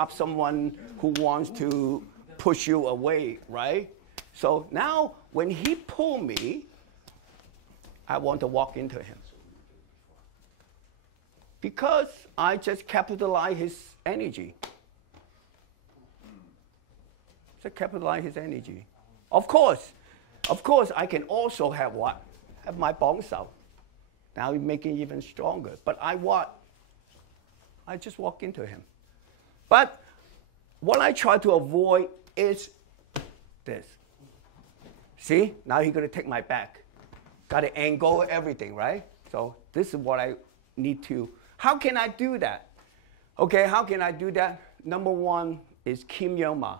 stop someone who wants to push you away, right? So now when he pulled me, I want to walk into him. Because I just capitalize his energy. Just capitalize his energy. Of course, I can also have what? Have my bong sao. Now you make it even stronger. But I what? I just walk into him. But what I try to avoid is this. See? Now he's going to take my back. Got to angle everything, right? So this is what I need to. How can I do that? Okay, how can I do that? Number one is Kim Yeung Ma.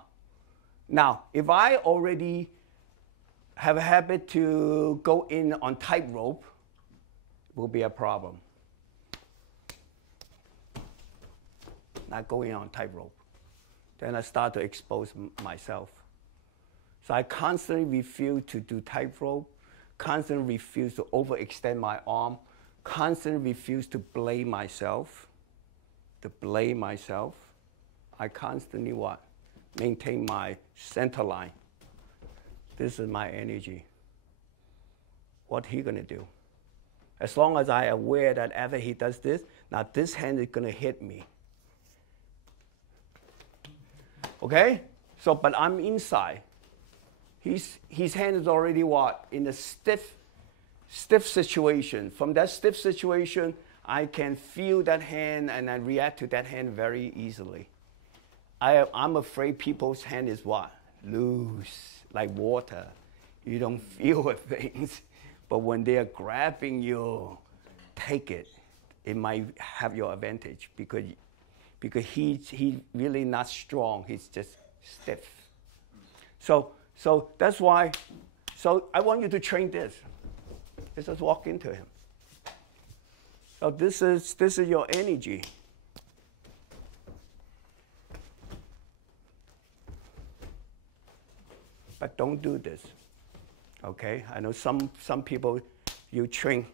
Now, if I already have a habit to go in on tightrope, it will be a problem. Not going on tightrope. Then I start to expose myself. So I constantly refuse to do tightrope, constantly refuse to overextend my arm, constantly refuse to blame myself. I constantly what? Maintain my center line. This is my energy. What he gonna do? As long as I aware that after he does this, now this hand is gonna hit me. Okay? So, but I'm inside. His hand is already what? In a stiff situation. From that stiff situation, I can feel that hand and I react to that hand very easily. I'm afraid people's hand is what? Loose, like water. You don't feel things. But when they are grabbing you, take it. It might have your advantage because he's really not strong. He's just stiff. So that's why. So I want you to train this. Just walk into him. So this is your energy. But don't do this. Okay? I know some people you train,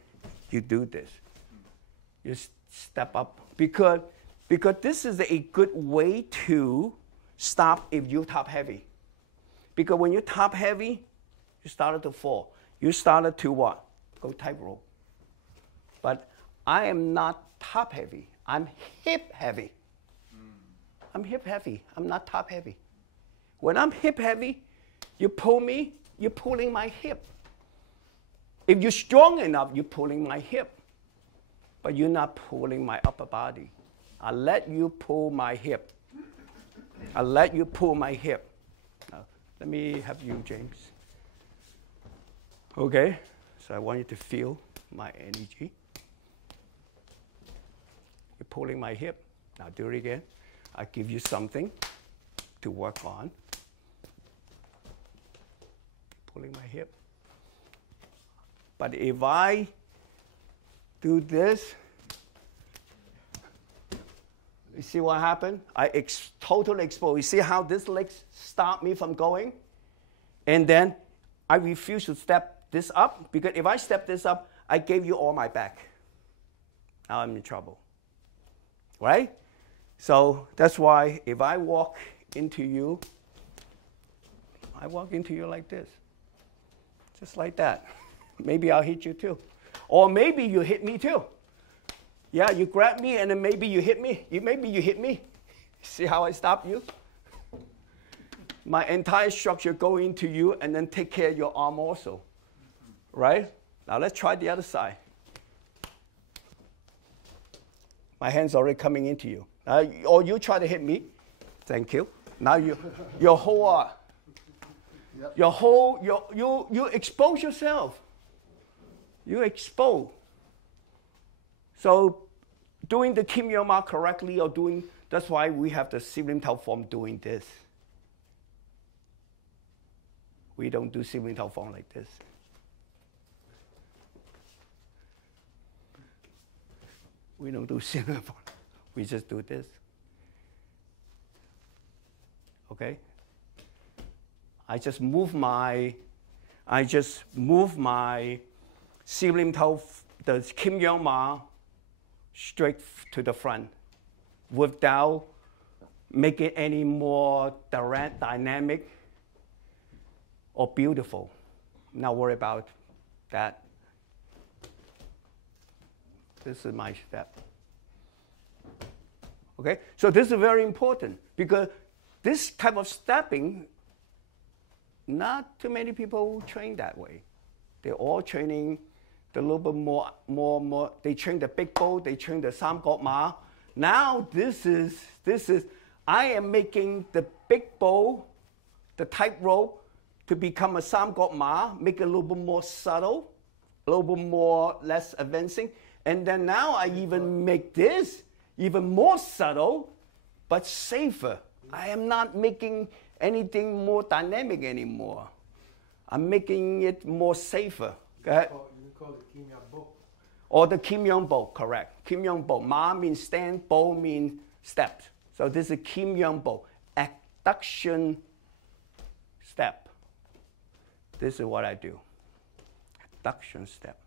you do this. You step up because this is a good way to stop if you top heavy. Because when you top heavy, you started to fall. You started to what? Go tightrope. But I am not top heavy. I'm hip heavy. I'm hip heavy. I'm not top heavy. When I'm hip heavy, you pull me, you're pulling my hip. If you're strong enough, you're pulling my hip. But you're not pulling my upper body. I let you pull my hip. I let you pull my hip. Now, let me have you, James. Okay? So I want you to feel my energy. You're pulling my hip. Now do it again. I give you something to work on. Pulling my hip. But if I do this, you see what happened? I totally expose. You see how this leg stopped me from going? And then I refuse to step this up, because if I step this up, I gave you all my back. Now I'm in trouble. Right? So that's why if I walk into you, I walk into you like this. Just like that. Maybe I'll hit you too. Or maybe you hit me too. Yeah, you grab me and then maybe you hit me. Maybe you hit me. See how I stop you? My entire structure go into you and then take care of your arm also. Right? Now let's try the other side. My hand's already coming into you. Or you try to hit me. Thank you. Now your whole you expose yourself. You expose. So doing the Kim Yeung Ma correctly or that's why we have the Sifu Chow form doing this. We don't do Sifu Chow form like this. We don't do Sifu Chow form. We just do this. Okay? I just move my Sifu Chow, the Kim Yeung Ma, straight to the front without make it any more direct, dynamic, or beautiful. Not worry about that. This is my step. Okay, so this is very important because this type of stepping, not too many people train that way. They're all training a little bit more. They train the big bow, they train the Sam Gok Ma. Now this is, I am making the big bow, the tightrope, to become a Sam Gok Ma, make it a little bit more subtle, a little bit more less advancing. And then now I even make this even more subtle, but safer. I am not making anything more dynamic anymore. I'm making it more safer. Go ahead. You call it Kim Yeung Bo. Or the Kim Yeung Bo, correct. Kim Yeung Bo. Ma means stand, Bo means step. So this is Kim Yeung Bo, abduction step. This is what I do. Abduction step.